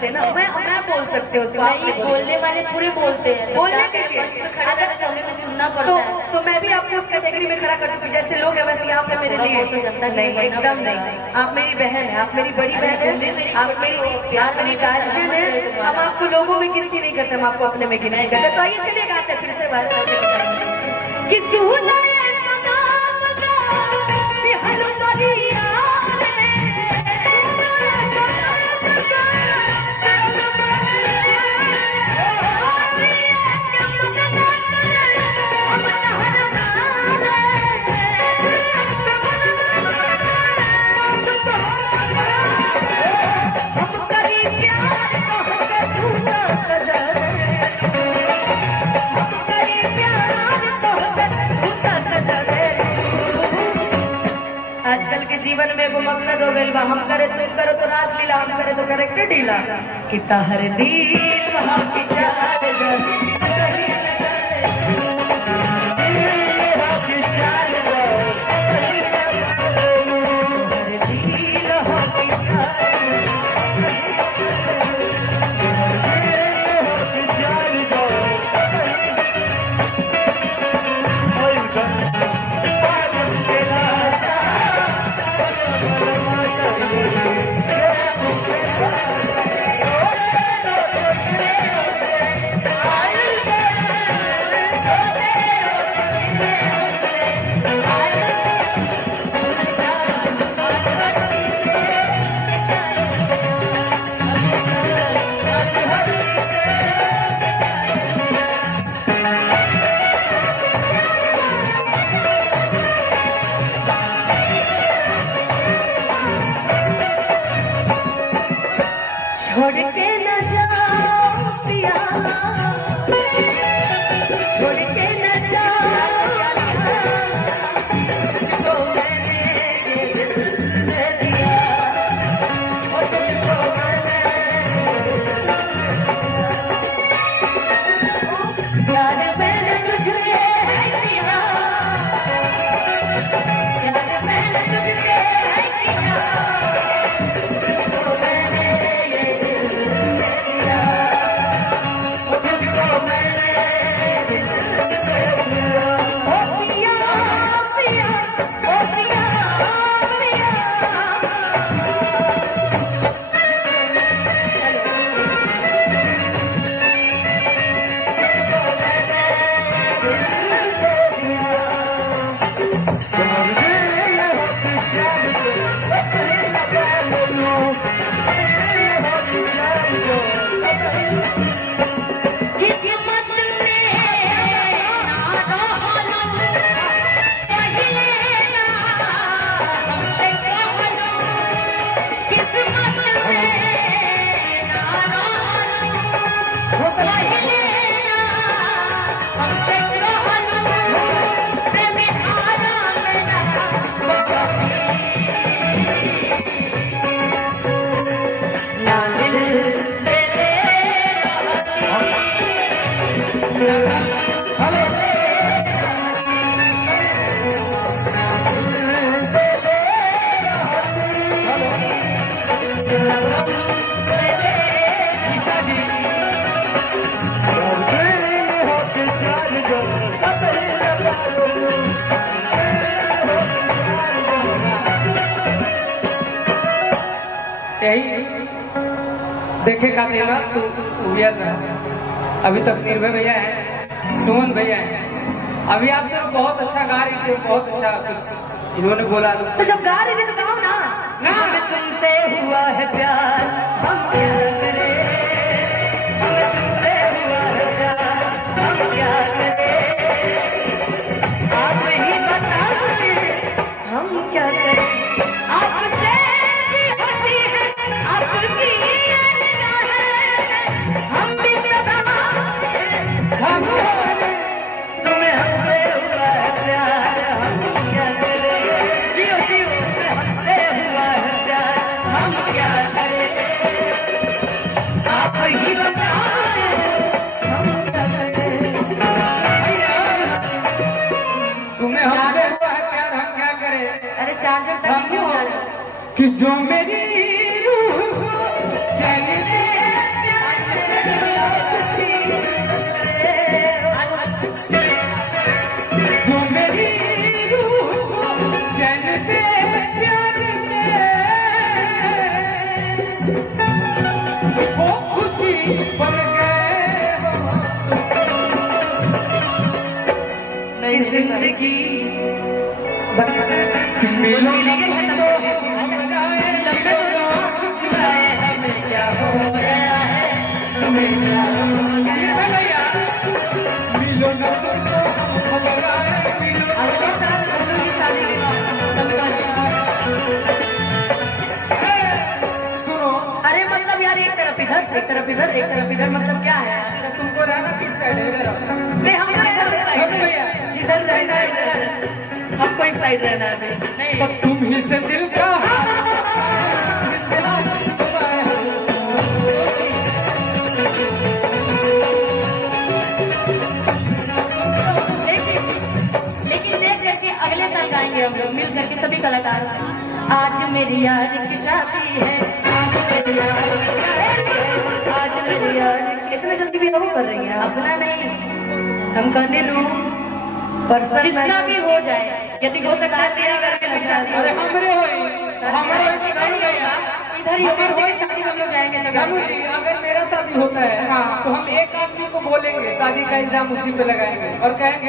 सकते ना, मैं बोल सकते हो उसको। नहीं, बोलने वाले पूरे बोलते हैं। बोलने के अगर तो हमें भी सुनना पड़ता है। तो मैं भी आपको उस कैटेगरी में खड़ा कर दूंगी, जैसे लोग है वैसे आप है मेरे लिए। तो जनता नहीं, एकदम नहीं। आप मेरी बहन है, आप मेरी बड़ी बहन है, आप मेरी गार्जियन है। हम आपको लोगों में गिनती नहीं करते, हम आपको अपने में गिनती करते। तो आइए चलिए गाते फिर से बात कि सुना आजकल के जीवन में वो मकसद हो गई, हम करे तुम करो तो रासलीला, हम करे तो करेक्टर ढीला। कितना हर नील वहाँ की छोड़ के न जाओ पिया, छोड़ के न जाओ तो मैंने ये दिल दे दिया, और तुझको मैंने प्यार मैंने तुझसे किया, प्यार मैंने तुझसे किया, यही देखे का देवा तो उबियर रहा। अभी तक निर्भय भैया है, सुमन भैया है। अभी आप तो बहुत अच्छा गा रही थे, बहुत अच्छा कुछ इन्होंने बोला। तो जब गा रही थी तो गाओ ना, हमें तुमसे हुआ है प्यार, हम क्या करें, हमें तुमसे हुआ है प्यार, हम क्या करें, आप ही बताइए हम क्या करें। आपसे भी हंसी है, आपकी अदा है, हम भी सदा हम तुम्हें हमसे हुआ है प्यार, हम क्या करें, जियो जियो हमसे हुआ है प्यार, हम क्या करें। वो खुशी बन गए हो नई जिंदगी मिलोगे तो हमें क्या हो गया है, हमें क्या हो गया है। मिलो न तो घबराए मिलो अगले साल गुरु की शादी के बाद सुनो अरे मतलब यार एक तरफ इधर एक तरफ इधर एक तरफ इधर मतलब क्या है? अच्छा तुमको रहना किस साइड है इधर आओ। नहीं हमको रहना है हम साइड भैया जिधर रहना है इधर। हमको इस साइड रहना है नहीं तो तुम ही से दिल का लेकिन देख करके अगले साल गाएंगे हम लोग मिल करके सभी कलाकार। आज मेरी यार की शादी है, आज मेरी यार इतने जल्दी भी वो कर रही है आप? अपना नहीं हम कहने लू परसों जितना भी हो जाए, यदि हो सकता है मेरा करके ना शादी अरे हो। हमरे होई इधर ही होगा, इधर ही होगा, इसी की शादी में हम लोग जाएंगे तो रामू गाएंगे। जी अगर मेरा शादी होता है हाँ तो हम एक आदमी को बोलेंगे शादी का इल्जाम उसी पे लगाएंगे और कहेंगे